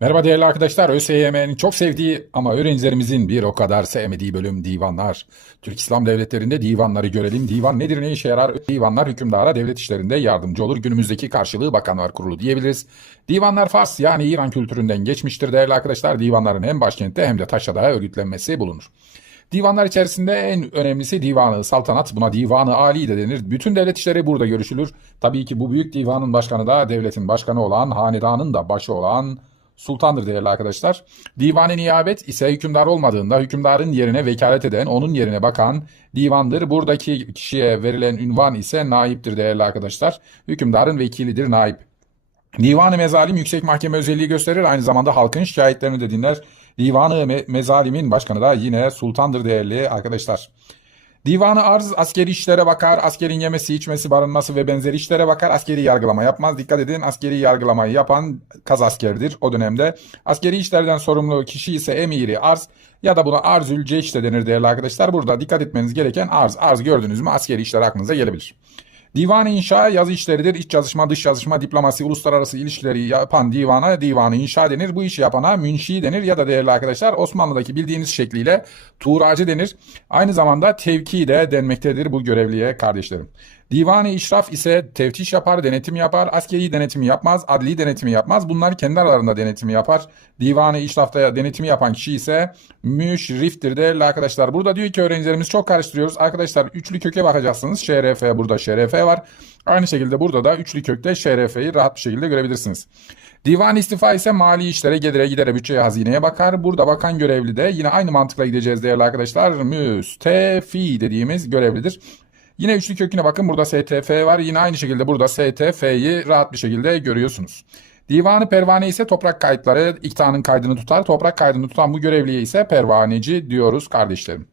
Merhaba değerli arkadaşlar. ÖSYM'nin çok sevdiği ama öğrencilerimizin bir o kadar sevmediği bölüm divanlar. Türk İslam devletlerinde divanları görelim. Divan nedir, ne işe yarar? Divanlar hükümdara devlet işlerinde yardımcı olur. Günümüzdeki karşılığı Bakanlar Kurulu diyebiliriz. Divanlar Fars yani İran kültüründen geçmiştir değerli arkadaşlar. Divanların hem başkentte hem de Taşra'da örgütlenmesi bulunur. Divanlar içerisinde en önemlisi divanı saltanat. Buna divanı ali de denir. Bütün devlet işleri burada görüşülür. Tabii ki bu büyük divanın başkanı da devletin başkanı olan, hanedanın da başı olan sultandır değerli arkadaşlar. Divan-ı niyabet ise hükümdar olmadığında hükümdarın yerine vekalet eden, onun yerine bakan divandır. Buradaki kişiye verilen ünvan ise naiptir değerli arkadaşlar. Hükümdarın vekilidir naip. Divan-ı Mezalim yüksek mahkeme özelliği gösterir. Aynı zamanda halkın şikayetlerini de dinler. Divan-ı Me- Mezalim'in başkanı da yine sultandır değerli arkadaşlar. Divanı arz askeri işlere bakar, askerin yemesi, içmesi, barınması ve benzeri işlere bakar. Askeri yargılama yapmaz. Dikkat edin askeri yargılamayı yapan kaz askerdir o dönemde. Askeri işlerden sorumlu kişi ise emiri arz ya da buna arzül ceyş de denir değerli arkadaşlar. Burada dikkat etmeniz gereken arz. Arz gördünüz mü askeri işler aklınıza gelebilir. Divan-ı İnşa yazı işleridir. İç yazışma, dış yazışma, diplomasi, uluslararası ilişkileri yapan divana divanı inşa denir. Bu işi yapana münşi denir ya da değerli arkadaşlar Osmanlı'daki bildiğiniz şekliyle tuğracı denir. Aynı zamanda tevki de denmektedir bu görevliye kardeşlerim. Divan-ı İşraf ise teftiş yapar, denetim yapar, askeri denetimi yapmaz, adli denetimi yapmaz. Bunlar kendi aralarında denetimi yapar. Divan-ı İşraf'ta denetimi yapan kişi ise müşriftir değerli arkadaşlar. Burada diyor ki öğrencilerimiz çok karıştırıyoruz. Arkadaşlar üçlü köke bakacaksınız. ŞRF burada ŞRF var. Aynı şekilde burada da üçlü kökte ŞRF'yi rahat bir şekilde görebilirsiniz. Divan istifa ise mali işlere, gelire, gidere, bütçeye, hazineye bakar. Burada bakan görevli de yine aynı mantıkla gideceğiz değerli arkadaşlar. Müstefi dediğimiz görevlidir. Yine üçlü köküne bakın burada STF var. Yine aynı şekilde burada STF'yi rahat bir şekilde görüyorsunuz. Divanı pervane ise toprak kayıtları iktidarın kaydını tutar. Toprak kaydını tutan bu görevliye ise pervaneci diyoruz kardeşlerim.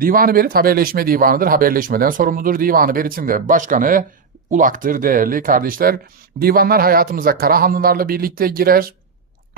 Divanı Berit haberleşme divanıdır. Haberleşmeden sorumludur. Divanı Berit'in de başkanı Ulak'tır değerli kardeşler. Divanlar hayatımıza Karahanlılarla birlikte girer.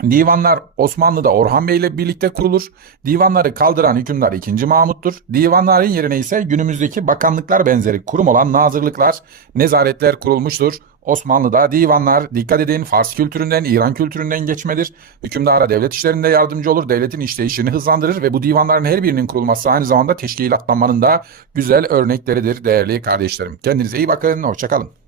Divanlar Osmanlı'da Orhan Bey ile birlikte kurulur. Divanları kaldıran hükümdar 2. Mahmut'tur. Divanların yerine ise günümüzdeki bakanlıklar benzeri kurum olan nazırlıklar, nezaretler kurulmuştur. Osmanlı'da divanlar dikkat edin Fars kültüründen, İran kültüründen geçmedir. Hükümdara devlet işlerinde yardımcı olur, devletin işleyişini hızlandırır ve bu divanların her birinin kurulması aynı zamanda teşkilatlanmanın da güzel örnekleridir değerli kardeşlerim. Kendinize iyi bakın, hoşçakalın.